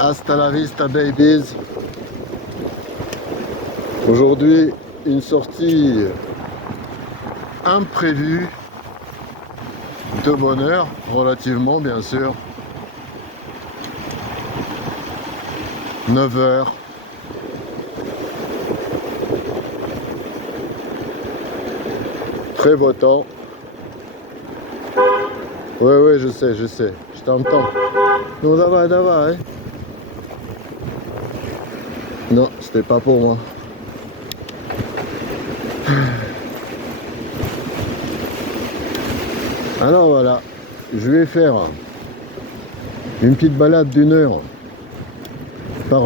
Hasta la vista babies. Aujourd'hui, une sortie imprévue, de bonne heure, relativement bien sûr. 9 heures. Très beau temps. Ouais, je sais, je t'entends. Non, là-bas, hein. Non, c'était pas pour moi. Alors voilà, je vais faire une petite balade d'une heure par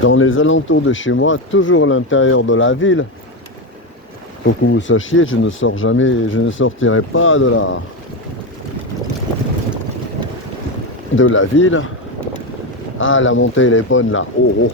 dans les alentours de chez moi, toujours à l'intérieur de la ville. Pour que vous sachiez, je ne sors jamais, je ne sortirai pas de la ville. Ah, la montée elle est bonne là. Oh, oh.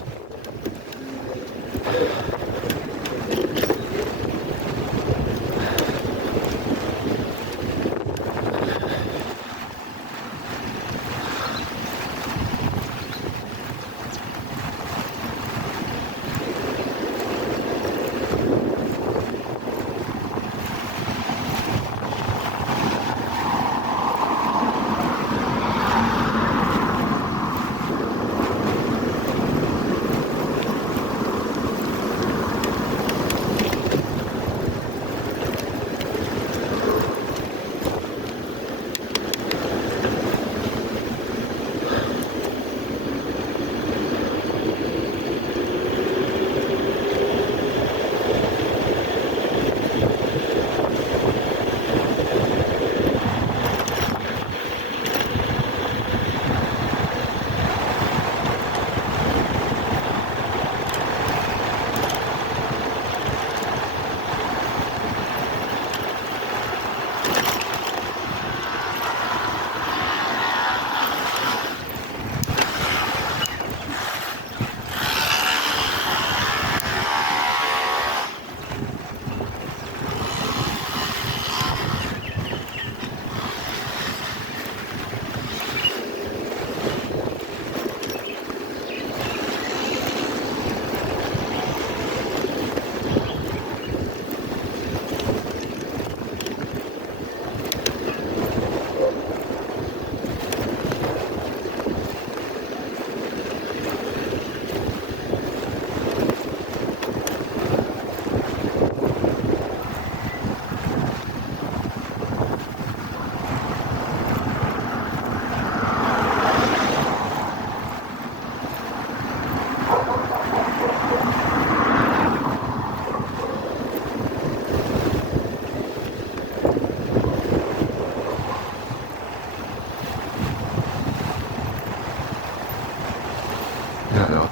Alors.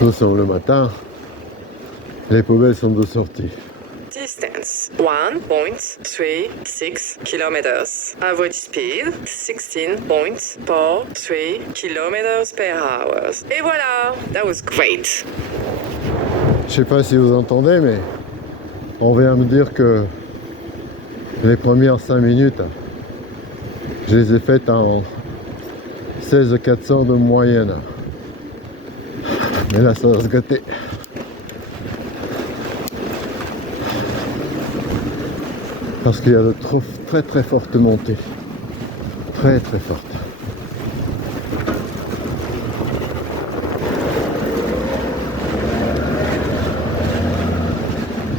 Nous sommes le matin, les poubelles sont de sortie. Distance 1.36 kilometers. Average speed 16.43 kilometers per hour. Et voilà, that was great. Je sais pas si vous entendez, mais on vient me dire que les premières 5 minutes, je les ai faites en 16 400 de moyenne. Mais là, ça va se gâter. Parce qu'il y a de très fortes montées. Très fortes.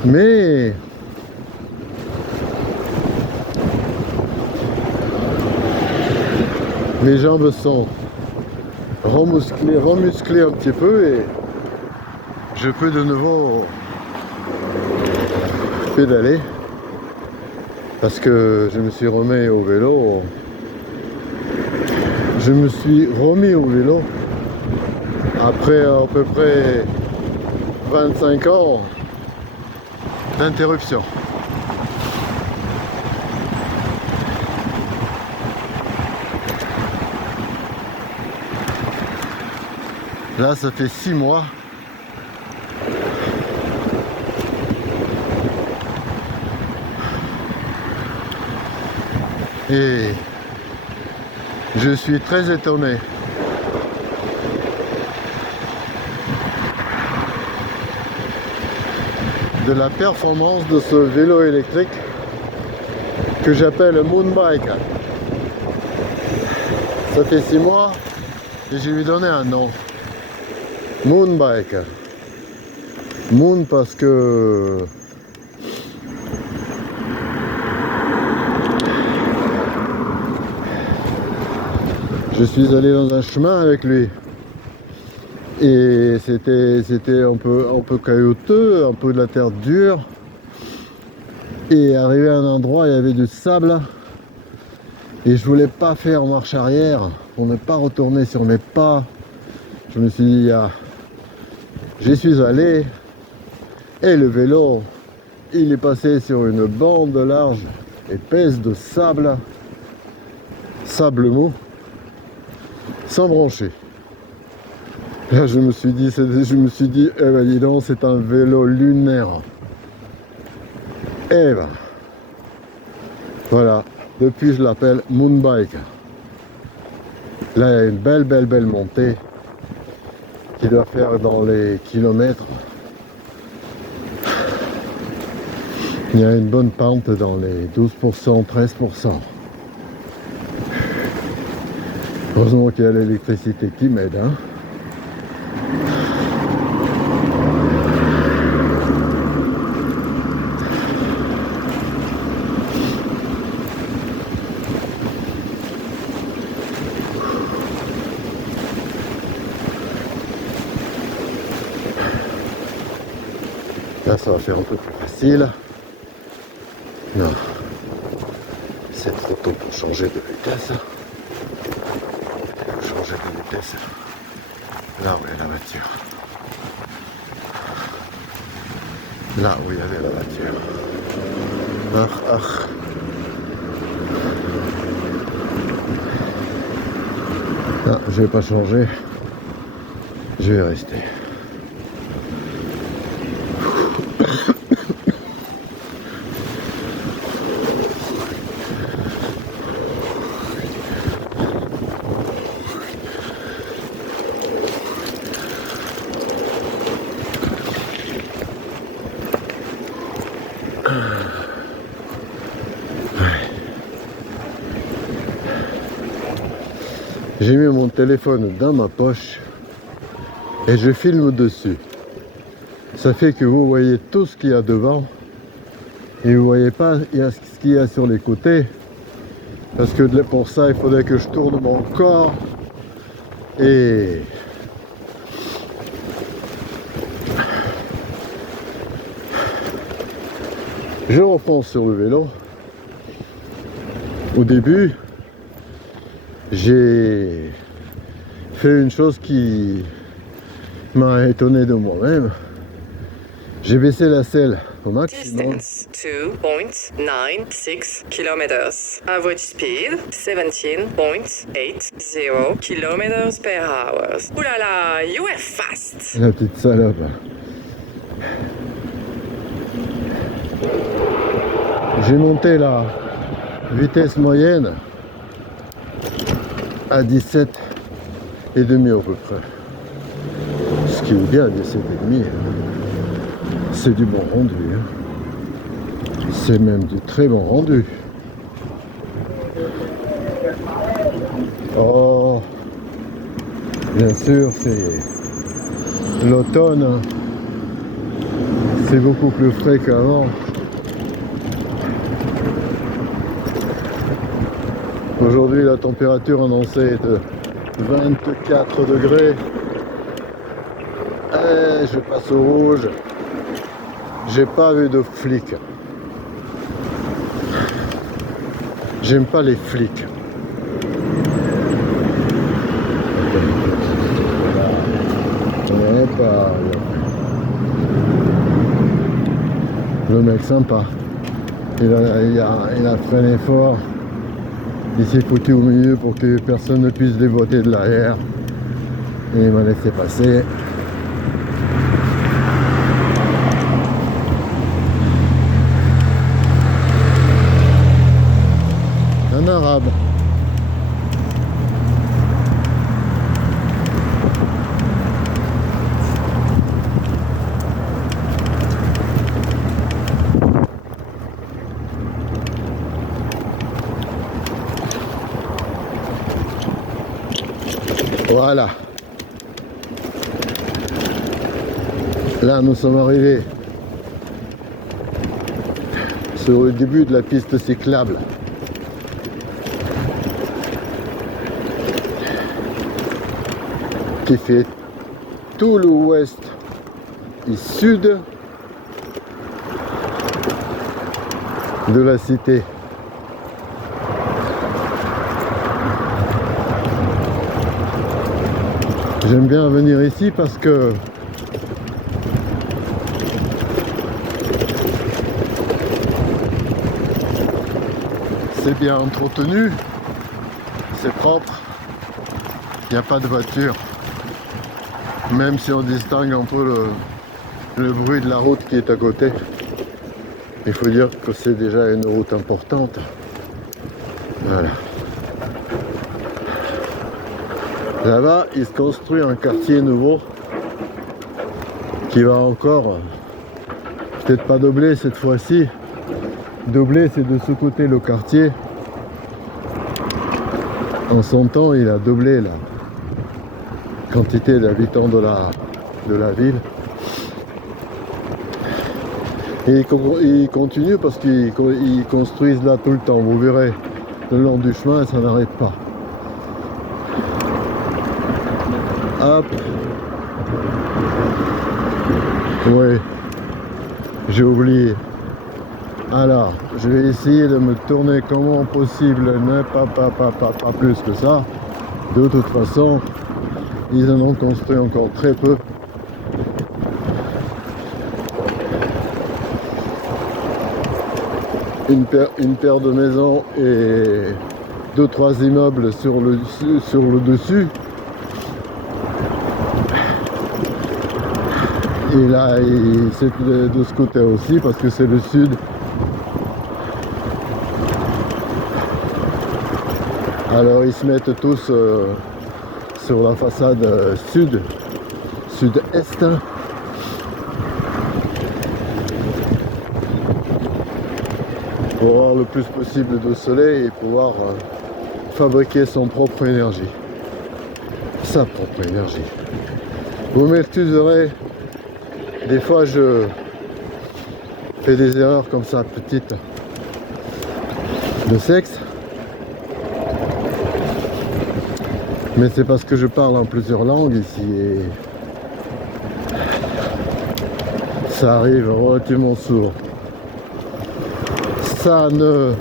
Mais mes jambes sont remusclées un petit peu et je peux de nouveau pédaler parce que je me suis remis au vélo. Je me suis remis au vélo après à peu près 25 ans d'interruption. Là, ça fait 6 mois. Et je suis très étonné de la performance de ce vélo électrique que j'appelle Moonbike. Ça fait 6 mois et je lui ai donné un nom. Moonbike. Moon parce que je suis allé dans un chemin avec lui et c'était un peu caillouteux, un peu de la terre dure, et arrivé à un endroit il y avait du sable et je voulais pas faire marche arrière pour ne pas retourner sur mes pas. Je me suis dit j'y suis allé et le vélo il est passé sur une bande large épaisse de sable mou, sans brancher. Là, je me suis dit, eh ben dis donc, c'est un vélo lunaire. Eh ben, voilà, depuis je l'appelle Moonbike. Là, il y a une belle montée qui doit faire dans les kilomètres. Il y a une bonne pente dans les 12%, 13%. Heureusement qu'il y a l'électricité qui m'aide, hein. Là, ça va faire un peu plus facile. Non, c'est trop tôt pour changer de vitesse. Il faut changer de vitesse là où il y a la voiture. Là où il y avait la voiture. Non, je vais pas changer. Je vais rester. J'ai mis mon téléphone dans ma poche et je filme dessus. Ça fait que vous voyez tout ce qu'il y a devant et vous voyez pas ce qu'il y a sur les côtés, parce que pour ça il faudrait que je tourne mon corps et je repense sur le vélo. Au début, j'ai fait une chose qui m'a étonné de moi-même. J'ai baissé la selle au maximum. Distance 2.96 kilometers. Average speed 17.80 kilometers per hour. Ouh là là, you are fast. La petite salope. J'ai monté la vitesse moyenne à 17 et demi à peu près. Ce qui est bien, 17 et demi. C'est du bon rendu. Hein. C'est même du très bon rendu. Oh, bien sûr, c'est l'automne. C'est beaucoup plus frais qu'avant. Aujourd'hui, la température annoncée est de 24 degrés. Et je passe au rouge. J'ai pas vu de flics. J'aime pas les flics. On est pas... Le mec sympa. Il a freiné fort. Il s'est foutu au milieu pour que personne ne puisse déboîter de l'arrière. Et il m'a laissé passer. Un arabe. Voilà. Là, nous sommes arrivés sur le début de la piste cyclable. Qui fait tout l'ouest et sud de la cité. J'aime bien venir ici parce que c'est bien entretenu, c'est propre, il n'y a pas de voiture. Même si on distingue un peu le bruit de la route qui est à côté, il faut dire que c'est déjà une route importante. Voilà. Là-bas, il se construit un quartier nouveau qui va encore, peut-être pas doubler cette fois-ci. Doubler, c'est de ce côté le quartier. En son temps, il a doublé la quantité d'habitants de la ville. Et ils continuent parce qu'ils construisent là tout le temps. Vous verrez, le long du chemin, ça n'arrête pas. Hop. Oui. J'ai oublié. Alors, je vais essayer de me tourner comment possible, mais pas plus que ça. De toute façon, ils en ont construit encore très peu. Une paire de maisons et 2-3 immeubles sur le dessus. Et là, c'est de ce côté aussi parce que c'est le sud. Alors ils se mettent tous sur la façade sud-est. Pour avoir le plus possible de soleil et pouvoir fabriquer son propre énergie. Sa propre énergie. Vous m'excuserez, des fois je fais des erreurs comme ça, petites, de sexe. Mais c'est parce que je parle en plusieurs langues ici et ça arrive relativement souvent. Ça ne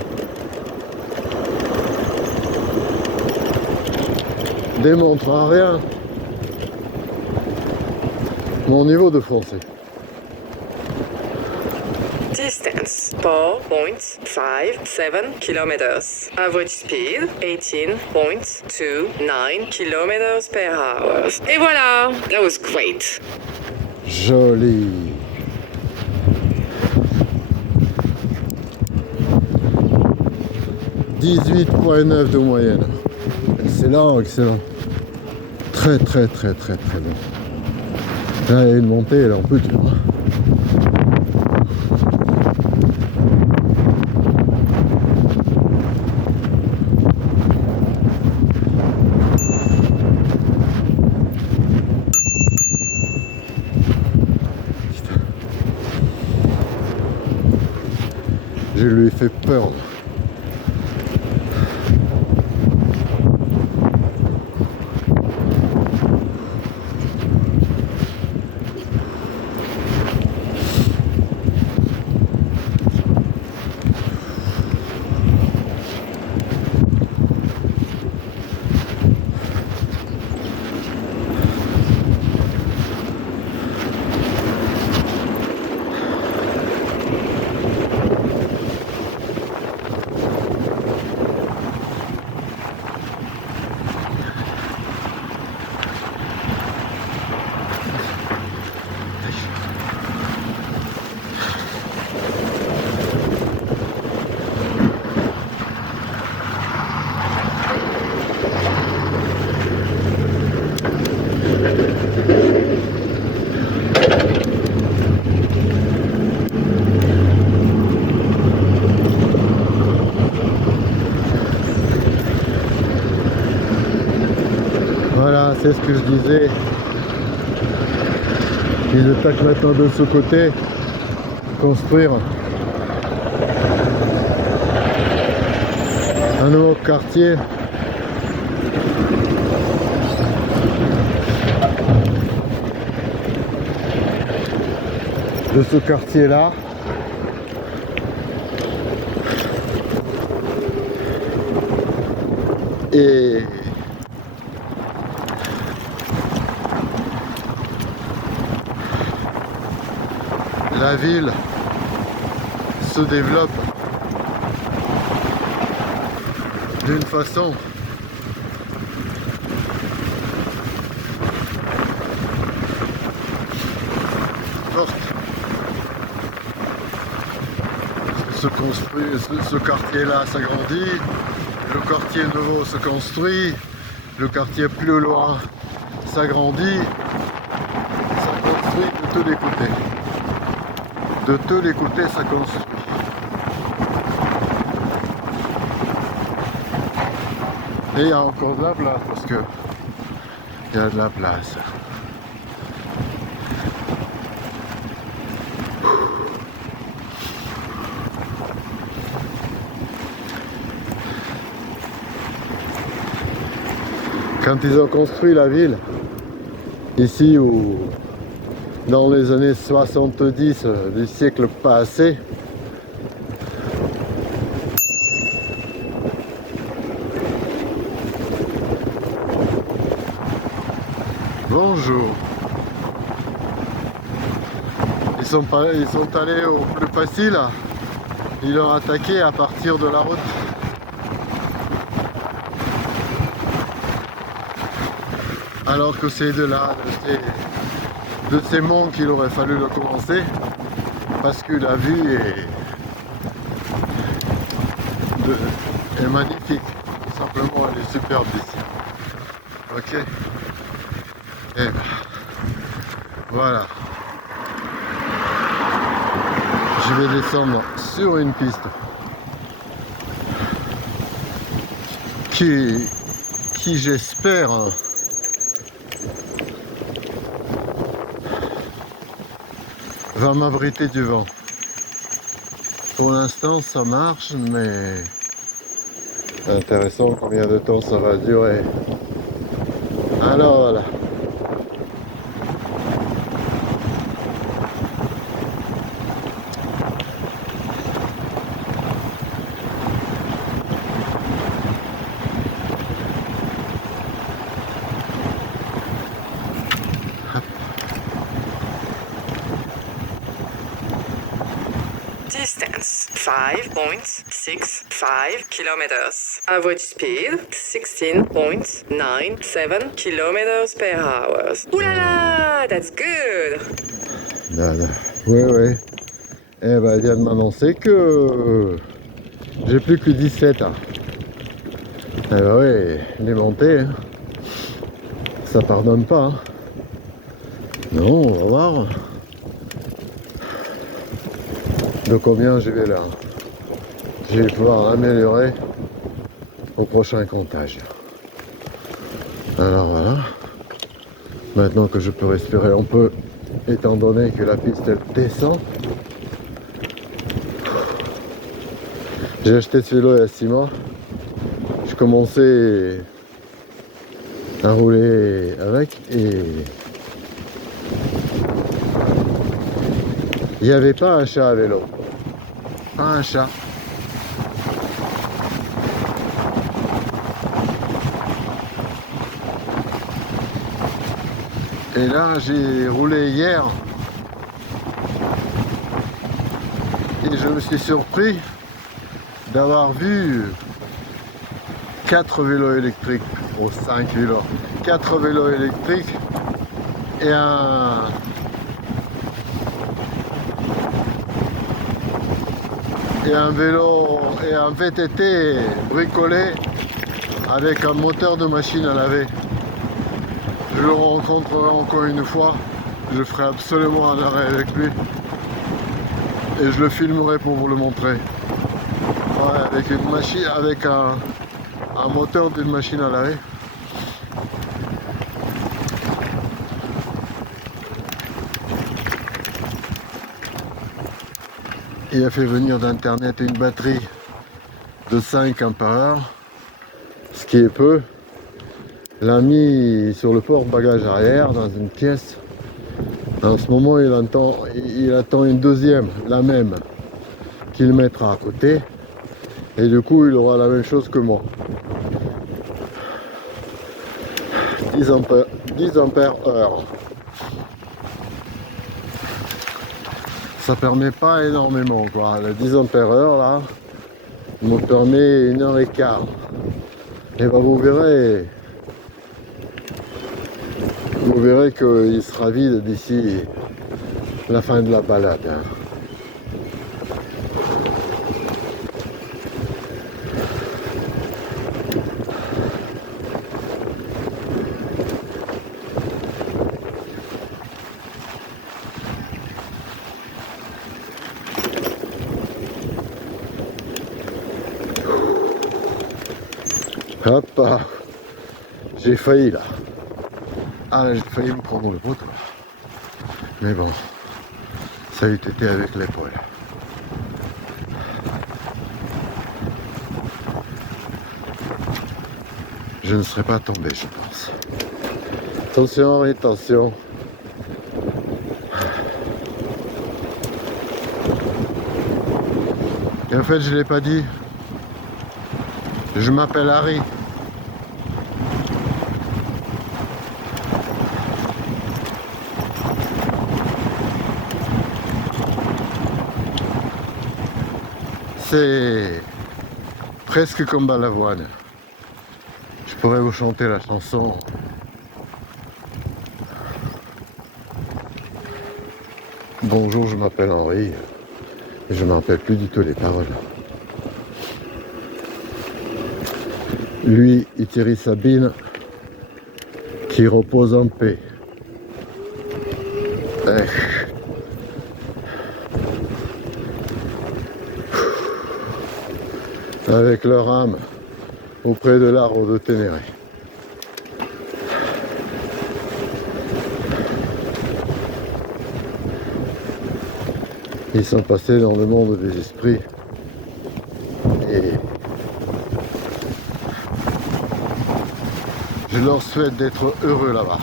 démontre en rien mon niveau de français. Distance 4.57 kilometers. Average speed 18.29 kilometers per hour. Et voilà, that was great. Joli. « 18.9 de moyenne. Excellent, excellent. Très bon. Là, il y a une montée, elle est en peu dure. fait peur. Voilà, c'est ce que je disais. Ils attaquent maintenant de ce côté, construire un nouveau quartier. De ce quartier-là. Et la ville se développe d'une façon forte. Se construit, ce quartier-là s'agrandit, le quartier nouveau se construit, le quartier plus loin s'agrandit, ça construit de tous les côtés. De tous les côtés, ça construit. Et il y a encore de la place parce que il y a de la place. Quand ils ont construit la ville, ici où dans les années 70 du siècle passé, bonjour. Ils sont allés au plus facile, ils ont attaqué à partir de la route. Alors que c'est de là, de ces monts qu'il aurait fallu le commencer, parce que la vue est magnifique. Simplement, elle est superbe ici. Ok. Et ben, voilà. Je vais descendre sur une piste qui j'espère va m'abriter du vent. Pour l'instant ça marche, mais intéressant combien de temps ça va durer. Alors voilà. Distance 5.65 kilometers. Average speed 16.97 kilometers per hour. Ooh la la, that's good. Oui, oui. Eh ben, elle vient de m'annoncer que j'ai plus que 17 ans. Eh ben oui, les montées, hein, ça pardonne pas. Hein. Non, on va voir. De combien je vais là. Je vais pouvoir améliorer au prochain comptage. Alors voilà. Maintenant que je peux respirer un peu, étant donné que la piste elle descend. J'ai acheté ce vélo il y a 6 mois. Je commençais à rouler avec et il n'y avait pas un chat à vélo. Pas un chat. Et là, j'ai roulé hier et je me suis surpris d'avoir vu 4 vélos électriques, ou 5 vélos. 4 vélos électriques et un vélo et un VTT bricolé avec un moteur de machine à laver. Je le rencontrerai encore une fois, je ferai absolument un arrêt avec lui et je le filmerai pour vous le montrer. Ouais, avec une machine, avec un moteur d'une machine à laver. Il a fait venir d'internet une batterie de 5 Ah, ce qui est peu. L'a mis sur le porte-bagages arrière dans une pièce. En ce moment, il attend une deuxième, la même, qu'il mettra à côté. Et du coup, il aura la même chose que moi. 10 ampères heure. Ça permet pas énormément, quoi. Le 10 ampères heure, là, me permet 1h15. Et ben, vous verrez qu'il sera vide d'ici la fin de la balade. Hein. Hop, j'ai failli là. Ah là, j'ai failli me prendre le poteau. Mais bon, ça a eu été avec l'épaule. Je ne serais pas tombé, je pense. Attention, attention. Et en fait, je ne l'ai pas dit. Je m'appelle Harry. C'est presque comme Balavoine. Je pourrais vous chanter la chanson. Bonjour, je m'appelle Henri. Et je ne me rappelle plus du tout les paroles. Lui, il tire Sabine, qui repose en paix. Avec leur âme auprès de l'arbre de Ténéré. Ils sont passés dans le monde des esprits et je leur souhaite d'être heureux là-bas.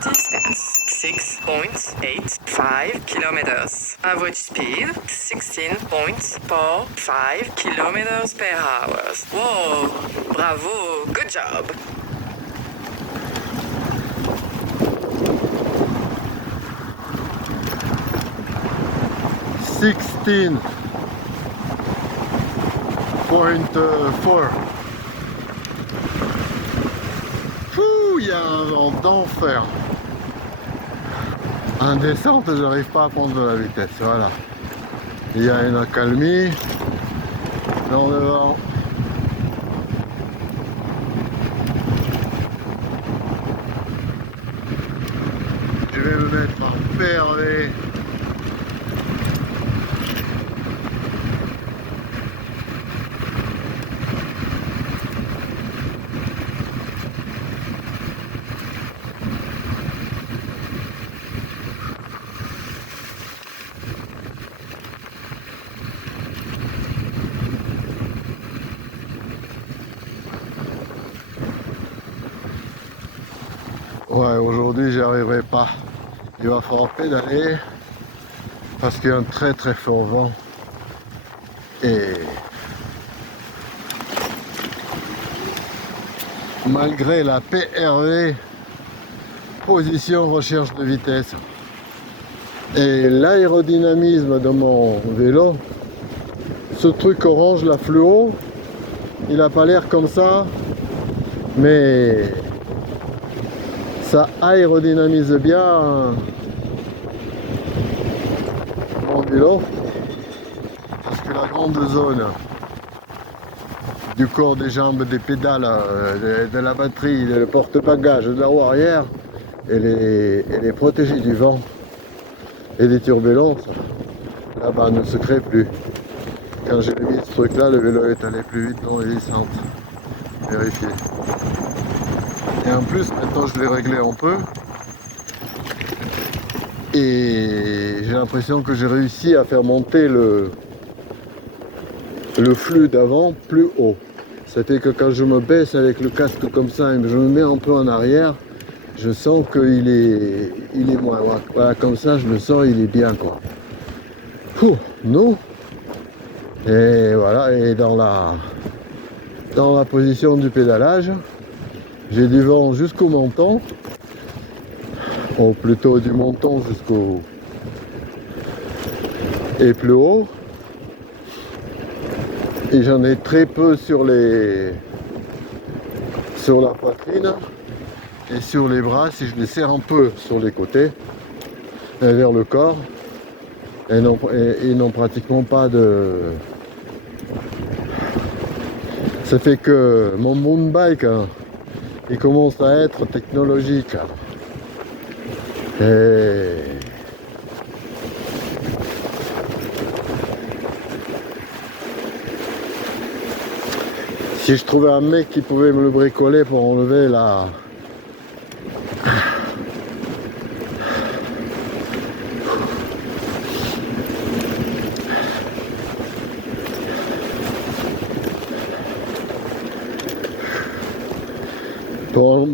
Distance 6.85 kilometers. Average speed 16.45 kilometers per hour. Whoa! Bravo! Good job! .4. Fouh, il y a un vent d'enfer. En descente, je n'arrive pas à prendre de la vitesse. Voilà. Il y a une accalmie dans le vent. Je vais me mettre en PRV. Ouais, aujourd'hui j'y arriverai pas. Il va falloir pédaler parce qu'il y a un très très fort vent. Et malgré la PRV, position recherche de vitesse, et l'aérodynamisme de mon vélo, ce truc orange, la fluo, il a pas l'air comme ça, mais ça aérodynamise bien mon vélo, parce que la grande zone du corps des jambes, des pédales, de la batterie, le porte-bagages, de la roue arrière, elle est protégée du vent et des turbulences. Là-bas ne se crée plus. Quand j'ai mis ce truc là, le vélo est allé plus vite dans les descentes. Vérifiez. Et en plus, maintenant je l'ai réglé un peu. Et j'ai l'impression que j'ai réussi à faire monter le flux d'avant plus haut. Ça fait que quand je me baisse avec le casque comme ça et que je me mets un peu en arrière, je sens qu'il est moins. Voilà, comme ça, je le sens, il est bien quoi. Non. Et voilà, et dans la position du pédalage, j'ai du vent jusqu'au menton, ou plutôt du menton jusqu'au et plus haut, et j'en ai très peu sur la poitrine et sur les bras si je les serre un peu sur les côtés et vers le corps, et ils n'ont pratiquement pas de. Ça fait que mon mountain bike, il commence à être technologique. Et si je trouvais un mec qui pouvait me le bricoler pour enlever la.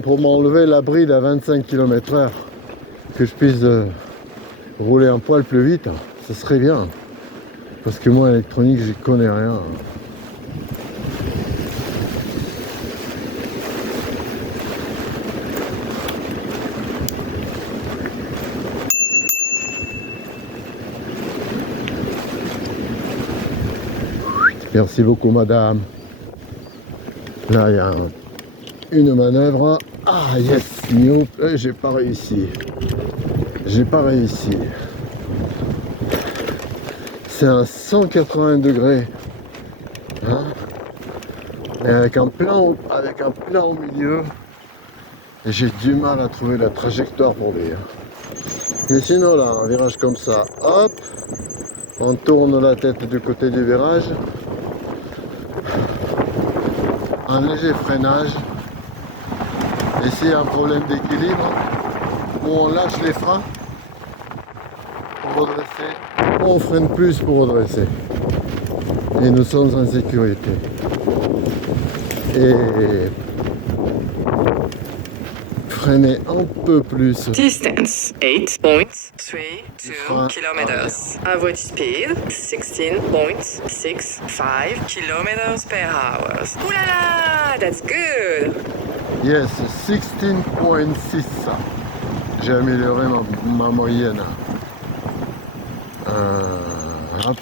Pour m'enlever la bride à 25 km/h, que je puisse rouler un poil plus vite, ce serait bien. Parce que moi, électronique, j'y connais rien. Merci beaucoup, madame. Là, il y a une manœuvre. Ah, yes, new. J'ai pas réussi. J'ai pas réussi. C'est un 180 degrés. Hein, et avec un plan au milieu. Et j'ai du mal à trouver la trajectoire pour lui. Mais sinon, là, un virage comme ça, hop, on tourne la tête du côté du virage. Un léger freinage. Et s'il y a un problème d'équilibre, où on lâche les freins pour redresser, on freine plus pour redresser. Et nous sommes en sécurité. Et freiner un peu plus. Distance 8.32 kilometers. Average speed 16.65 kilometers per hour. Ouh là là, that's good. Yes, 16.6. J'ai amélioré ma moyenne. Hop.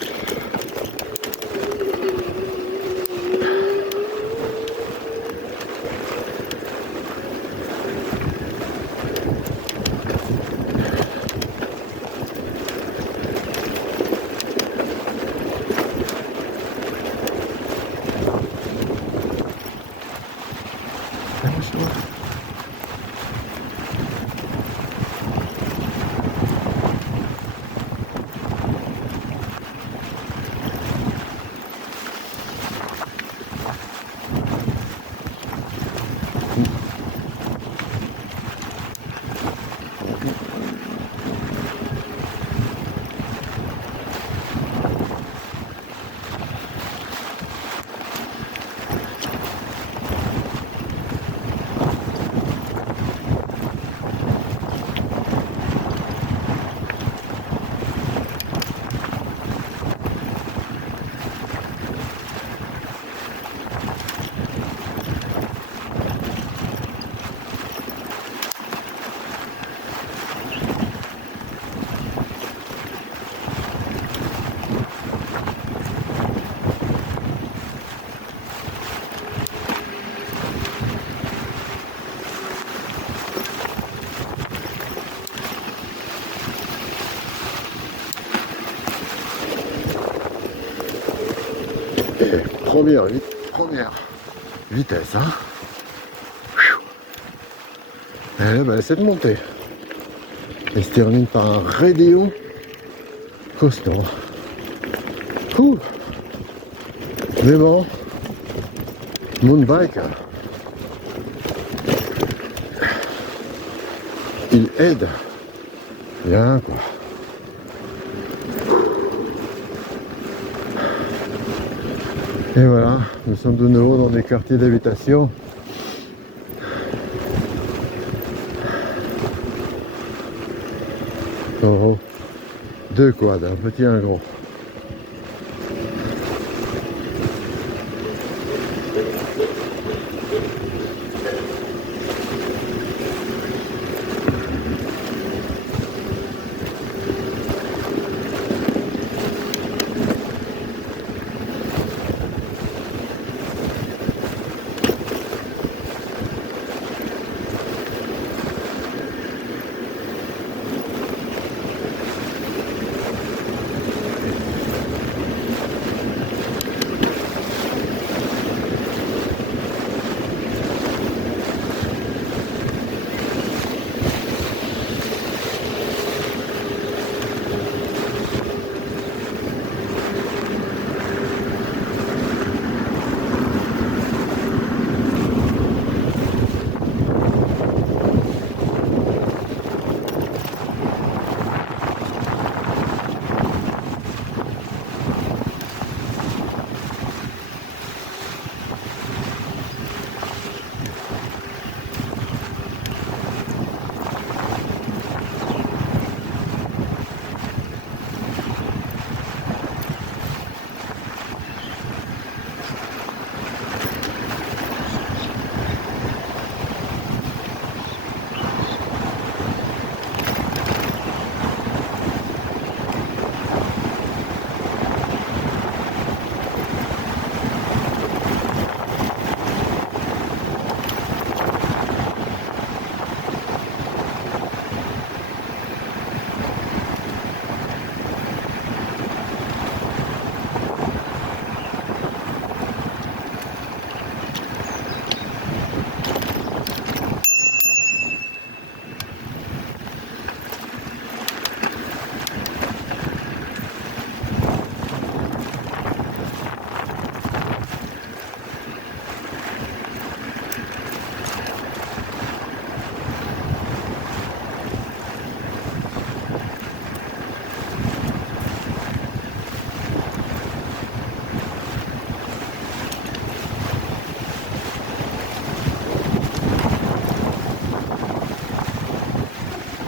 Et première vitesse, hein. Et là, bah, c'est de monter. Et se termine par un raidéon costaud. Ouh. Mais bon, mountain bike, il aide bien, quoi. Et voilà, nous sommes de nouveau dans des quartiers d'habitation. Oh, deux quads, un petit et un gros.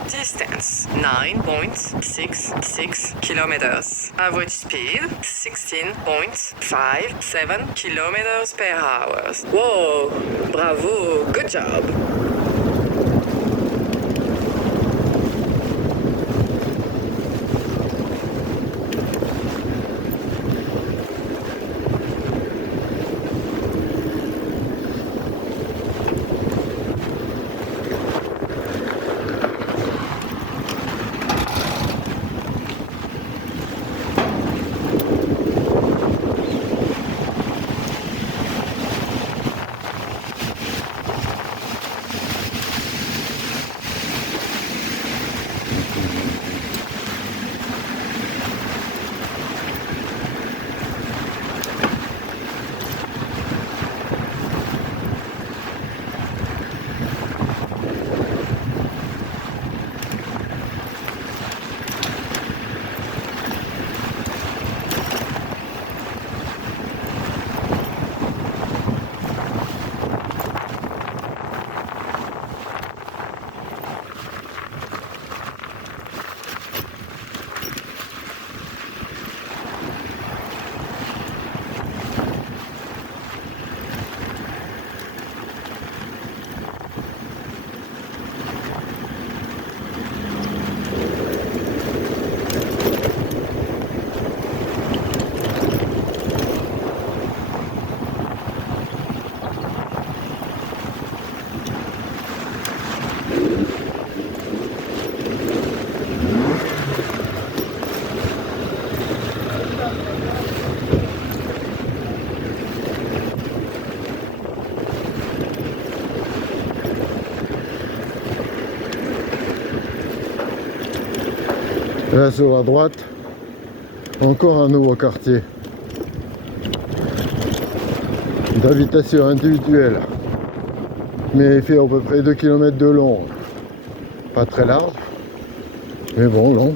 Distance 9.66 kilometers. Average speed 16.57 kilometers per hour. Whoa, bravo, good job. Là sur la droite, encore un nouveau quartier d'habitation individuelle, mais il fait à peu près 2 km de long, pas très large, mais bon long.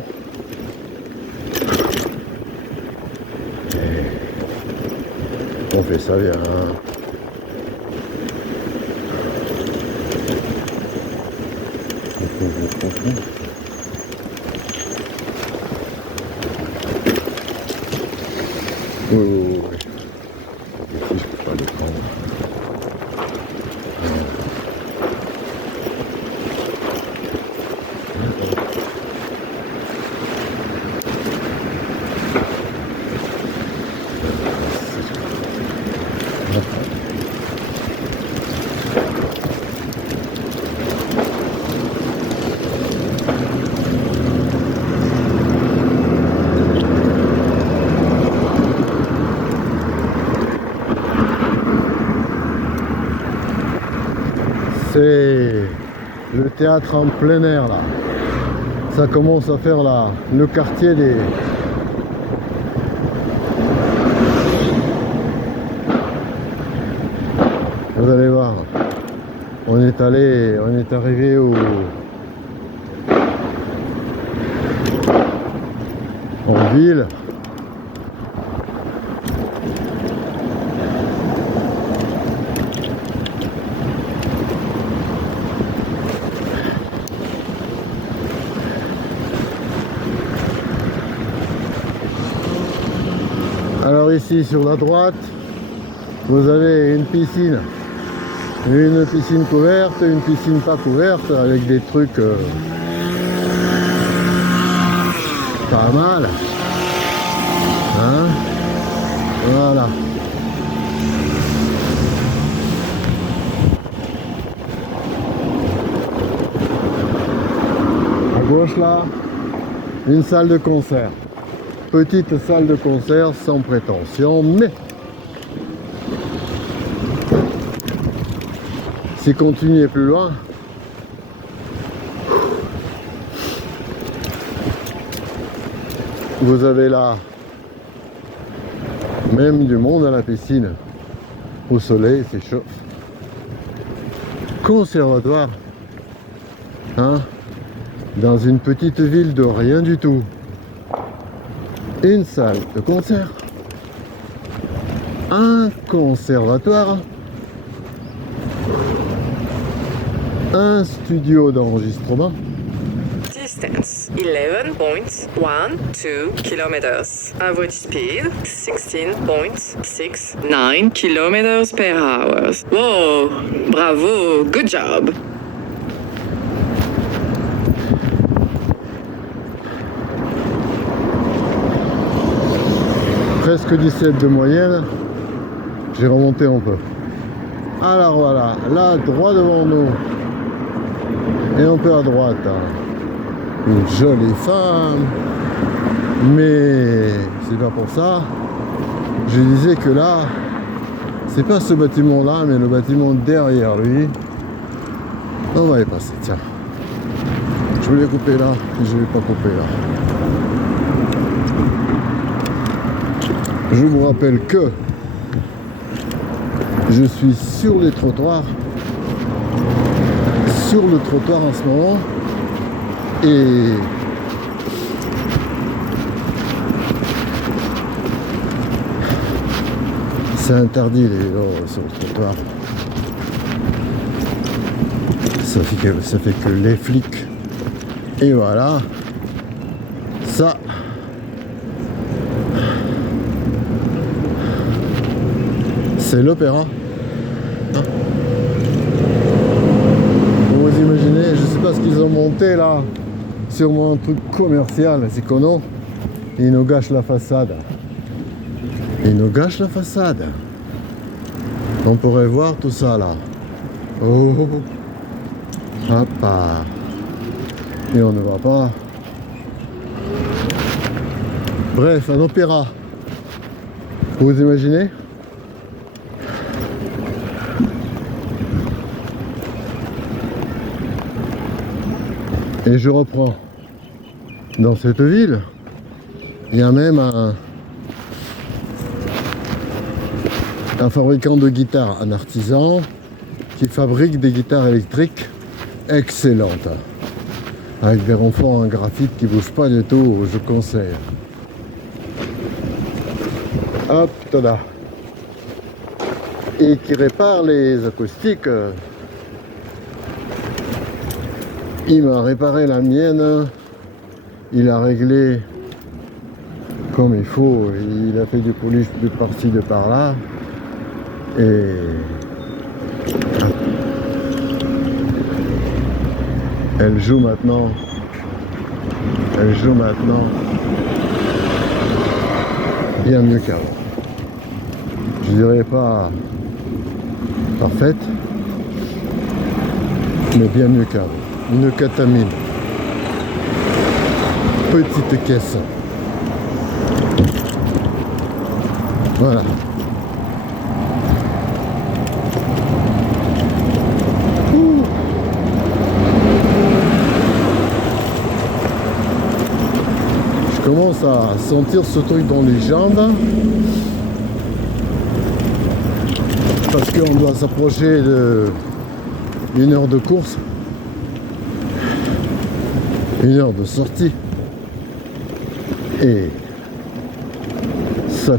Et on fait ça bien. Oui. Ici, je peux pas les prendre. C'est le théâtre en plein air là. Ça commence à faire là, le quartier des... Vous allez voir, on est arrivé en ville. Alors ici sur la droite, vous avez une piscine couverte, une piscine pas couverte avec des trucs pas mal. Hein? Voilà. À gauche là, une salle de concert. Petite salle de concert sans prétention, mais si continuez plus loin, vous avez là même du monde à la piscine, au soleil, c'est chaud. Conservatoire, hein, dans une petite ville de rien du tout. Une salle de concert, un conservatoire, un studio d'enregistrement. Distance 11.12 kilometers. Average speed 16.69 kilometers per hour. Wow, bravo, good job. Presque 17 de moyenne, j'ai remonté un peu. Alors voilà, là droit devant nous et un peu à droite, une jolie femme, mais c'est pas pour ça. Je disais que là, c'est pas ce bâtiment là, mais le bâtiment derrière lui. On va y passer, tiens. Je voulais couper là, je vais pas couper là. Je vous rappelle que je suis sur les trottoirs, en ce moment, et c'est interdit les vélos sur le trottoir. Ça fait que les flics. Et voilà, ça. C'est l'opéra. Hein, vous imaginez, je sais pas ce qu'ils ont monté là. Sûrement un truc commercial, c'est qu'on ils nous gâchent la façade. Ils nous gâchent la façade. On pourrait voir tout ça là. Oh, hop. Et on ne va pas. Bref, un opéra. Vous imaginez? Et je reprends. dans cette ville. Il y a même un fabricant de guitares, un artisan, qui fabrique des guitares électriques excellentes, avec des renforts en graphite qui ne bougent pas du tout, je conseille. Hop là. Et qui répare les acoustiques. Il m'a réparé la mienne, il a réglé comme il faut, il a fait du polish de par-ci, de par-là, et elle joue maintenant bien mieux qu'avant. Je dirais pas parfaite, mais bien mieux qu'avant. Une catamine, petite caisse. Voilà. Ouh. Je commence à sentir ce truc dans les jambes parce qu'on doit s'approcher d'une heure de course, une heure de sortie, et ça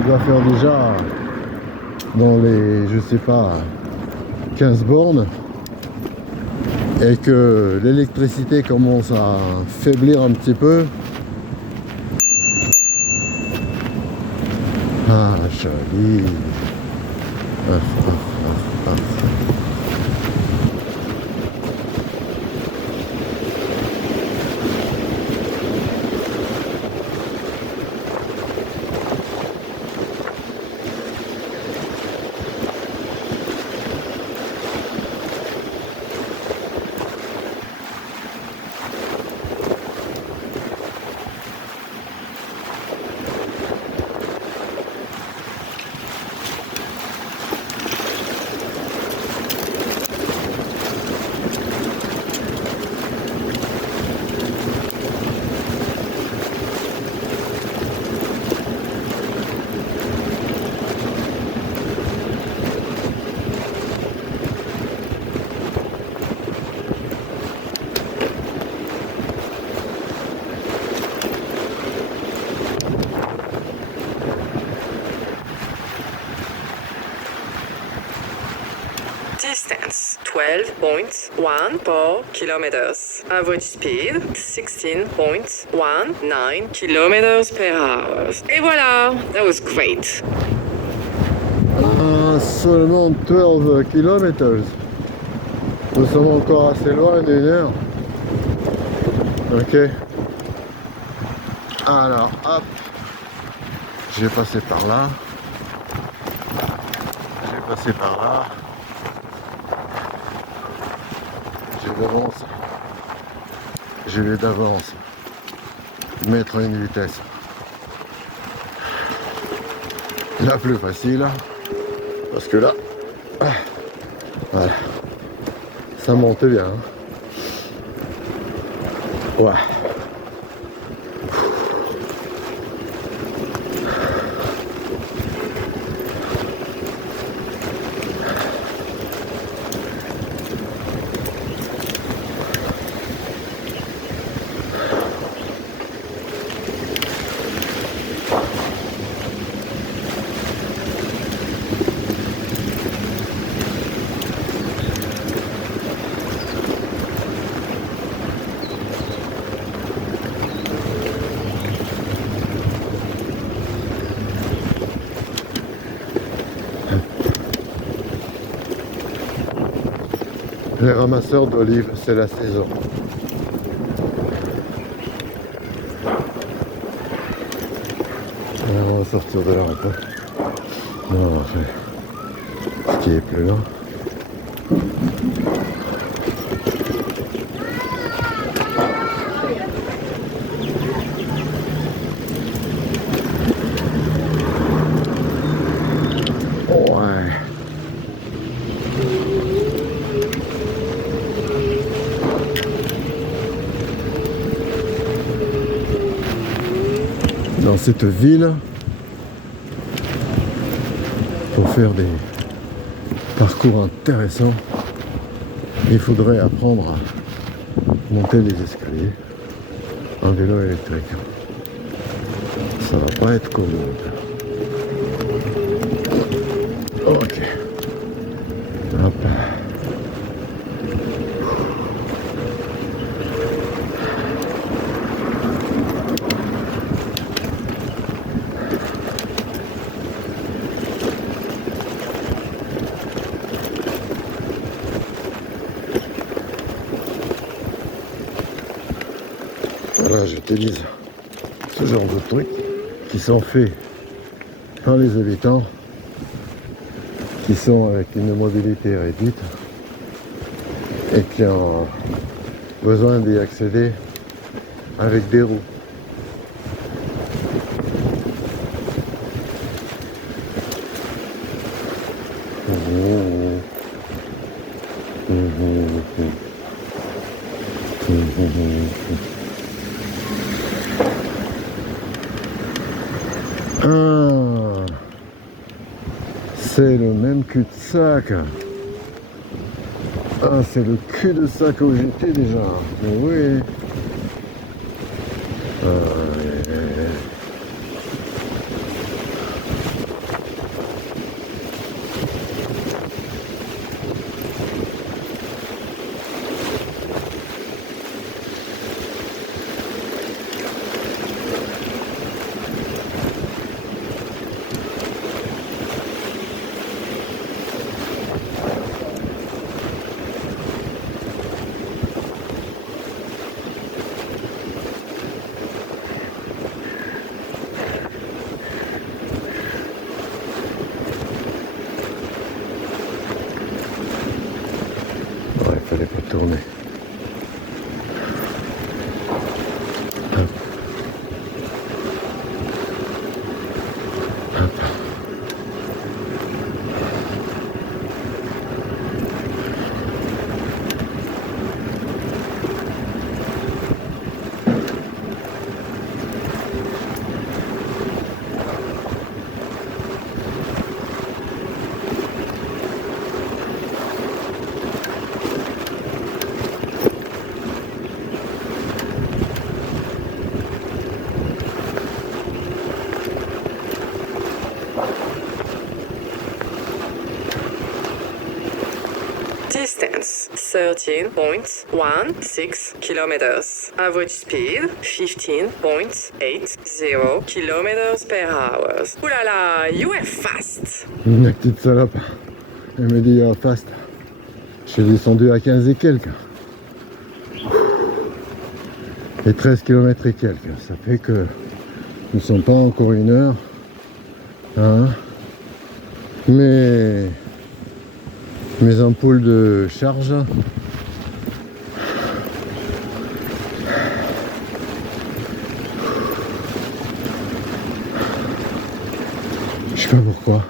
doit faire déjà dans les, je sais pas, 15 bornes, et que l'électricité commence à faiblir un petit peu. Ah, joli. Ah. Distance 12.14 kilometers. Average speed 16.19 kilometers per hour. Et voilà, that was great. Ah, seulement 12 km. Nous sommes encore assez loin d'une heure. Ok. Alors, hop. J'ai passé par là. Je vais d'avance mettre une vitesse la plus facile, parce que là, voilà, ça monte bien. Ouais. Les ramasseurs d'olives, c'est la saison. Alors, on va sortir de là un peu. Non, on va faire ce qui est plus lent. dans cette ville pour faire des parcours intéressants. Il faudrait apprendre à monter les escaliers en vélo électrique. Ça va pas être commode. Ok. Hop. Voilà, j'utilise ce genre de trucs qui sont faits par les habitants qui sont avec une mobilité réduite et qui ont besoin d'y accéder avec des roues. Ah, c'est le même cul-de-sac. Ah, c'est le cul-de-sac où j'étais déjà. Mais oui. Ouais, il fallait pas tourner. Hop. Hop. Distance 13.16 kilometers. Average speed 15.80 kilometers per hour. Ouh là là, you are fast. Une petite salope. Elle me dit fast. Je suis descendu à 15 et quelques. Et 13 km et quelques. Ça fait que nous ne sommes pas encore une heure. Hein? Mais mes ampoules de charge je sais pas pourquoi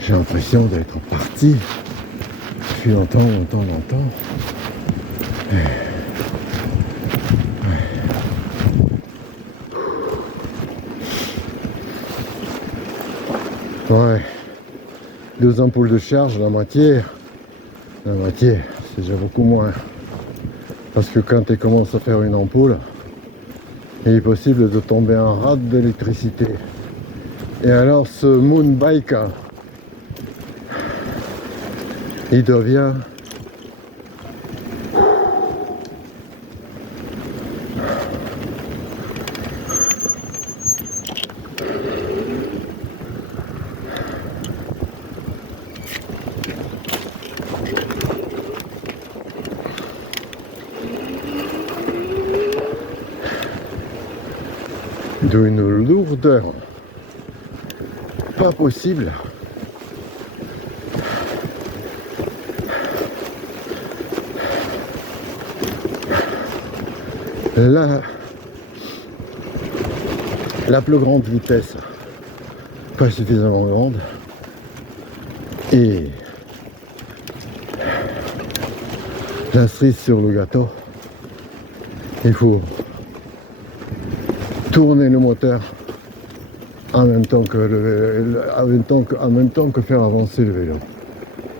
j'ai l'impression d'être parti depuis longtemps. Ouais, 2 ampoules de charge, la moitié, c'est déjà beaucoup moins. Parce que quand tu commences à faire une ampoule, il est possible de tomber en rade d'électricité. Et alors ce moon bike, il devient d'une lourdeur pas possible. La plus grande vitesse, pas suffisamment grande, et la cerise sur le gâteau, il faut tourner le moteur en même temps que, en même temps que faire avancer le vélo.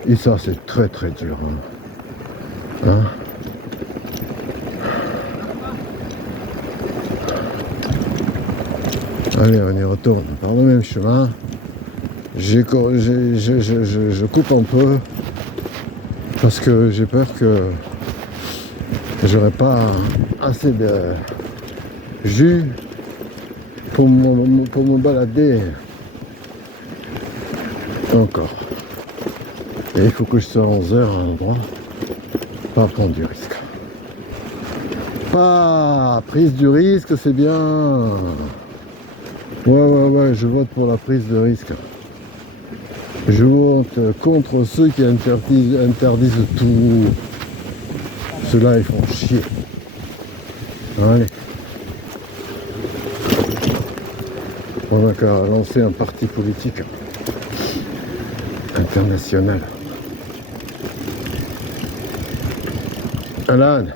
Et ça, c'est très très dur. Hein. Allez, on y retourne par le même chemin. Je coupe un peu parce que j'ai peur que j'aurai pas assez de jus pour me balader encore. Et il faut que je sois à 11 heures à un endroit, pas prendre du risque. Pas prise du risque, c'est bien. Ouais, je vote pour la prise de risque. Je vote contre ceux qui interdisent tout. Ceux-là, ils font chier. Allez. On a qu'à lancer un parti politique international. Alan.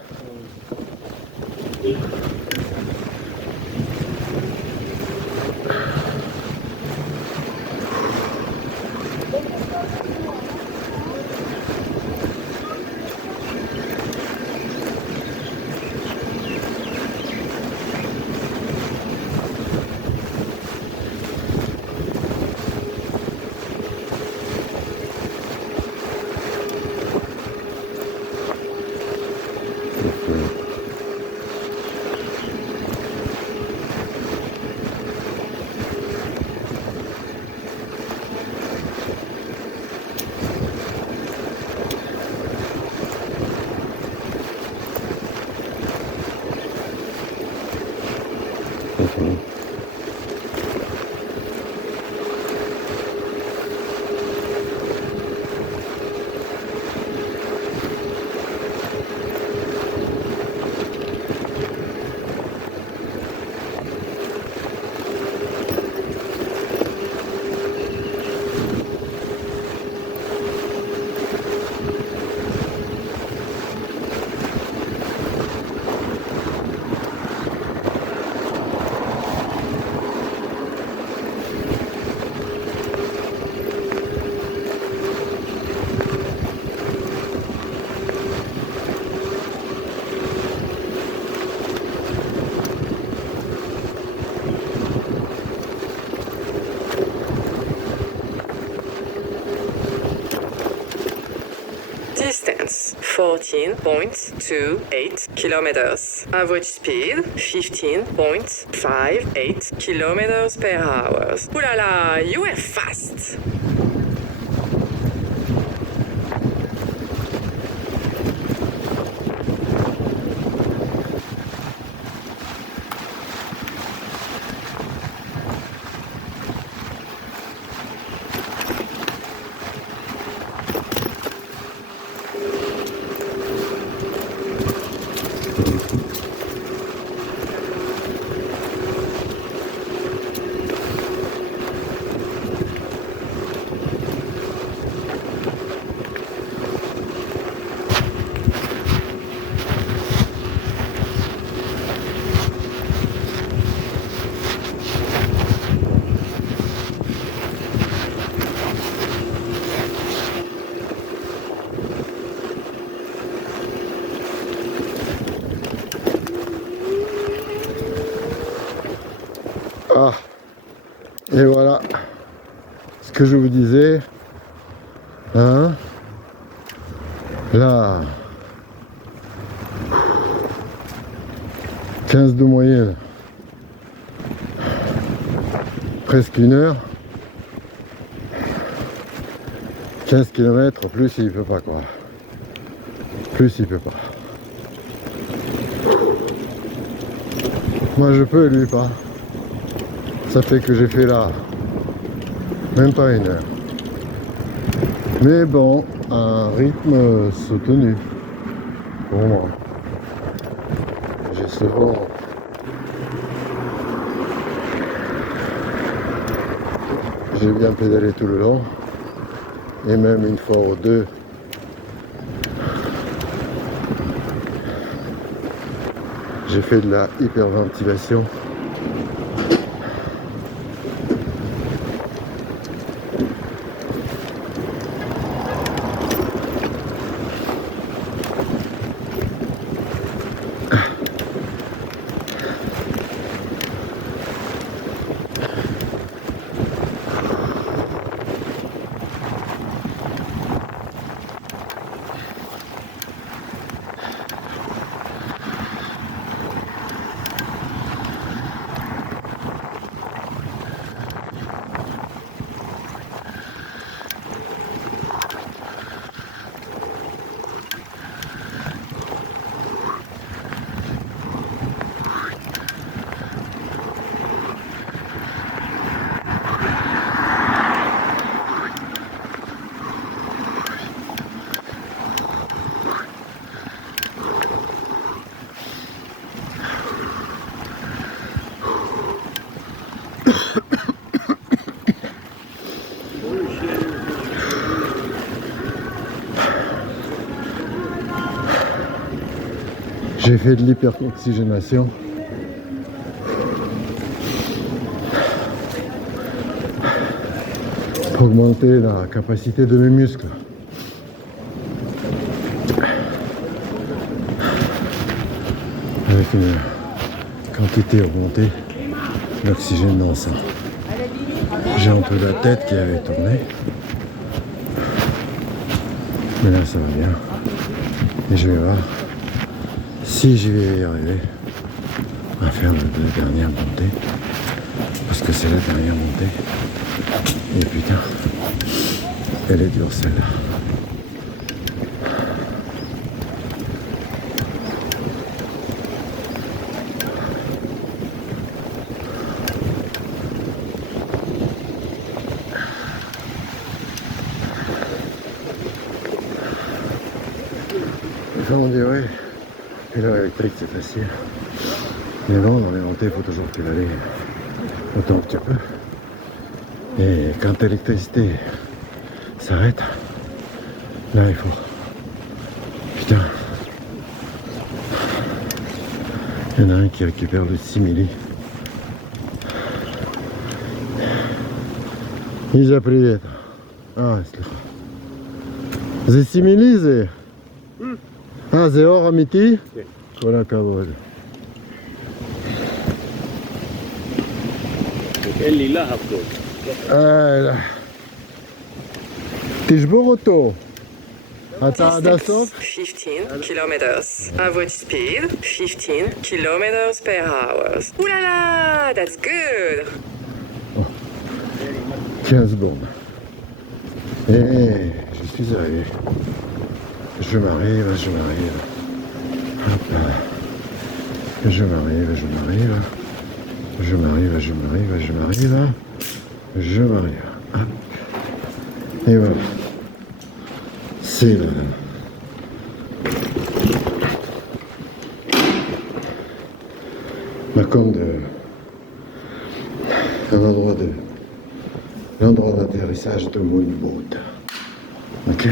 Distance 14.28 kilometers. Average speed 15.58 kilometers per hour. Ooh la la, you were fast. Ah, et voilà ce que je vous disais, hein, là, 15 de moyenne, presque 1 heure, 15 km, plus il peut pas quoi, plus il peut pas. Moi je peux, lui pas. Ça fait que j'ai fait là, même pas 1 heure. Mais bon, un rythme soutenu pour moi. J'ai souvent j'ai bien pédalé tout le long, et même une fois ou deux j'ai fait de la hyperventilation J'ai fait de l'hyperoxygénation. Pour augmenter la capacité de mes muscles. Avec une quantité augmentée d'oxygène dans le sang. J'ai un peu la tête qui avait tourné. Mais là ça va bien. Et je vais voir si je vais y arriver à faire la dernière montée. Parce que c'est la dernière montée. Et putain, elle est dure celle-là. Enfin, on dirait, pilote électrique c'est facile. Mais bon, dans les montées, il faut toujours pédaler autant que tu peux. Et quand l'électricité s'arrête, là il faut... Putain. Il y en a un qui récupère le simili. Iza привет. Слыха. זה סימילי זה? זה אור אמיתי? כן. כל הכבוד. אין לי להב טוב. תשבור אותו. אתה עד הסוף? 15 kilometers. Average speed, 15 kilometers per hour. Ouh là là, that's good. 15 bornes. Et je suis arrivé. Je m'arrive. Hop là. Je m'arrive. Hop. Et voilà. C'est là. Ma comme l'endroit d'atterrissage de mon boat. Ok.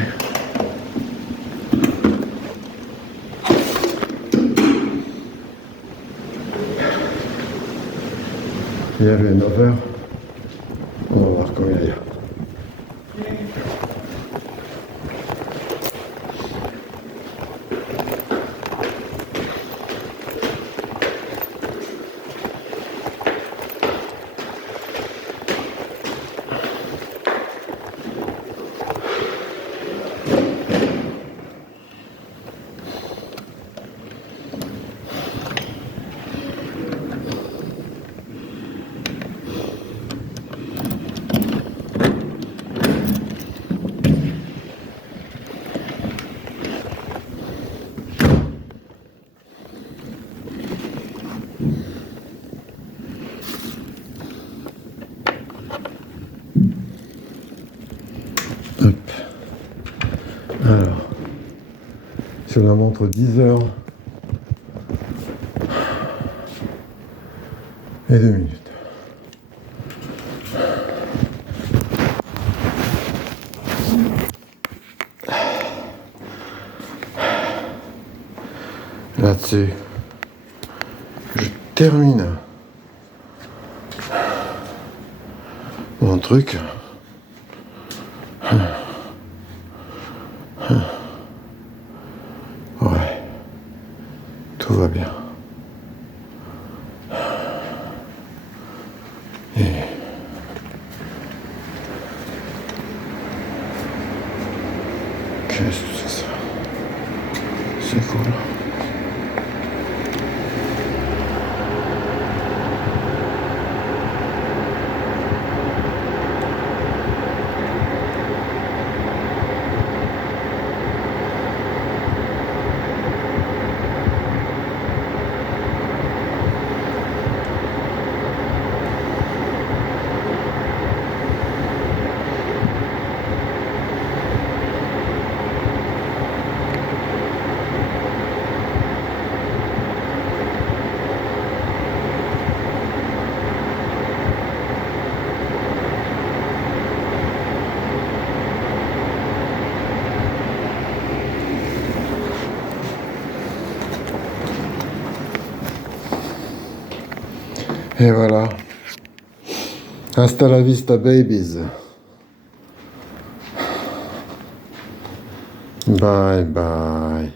Il y avait 9 heures. On va voir combien il y a. Hop. Alors, sur la montre 10 heures et 2 minutes. Là-dessus, je termine mon truc. Ouais, tout va bien. Et qu'est-ce que c'est ça? C'est cool. Et voilà. Hasta la vista, babies. Bye bye.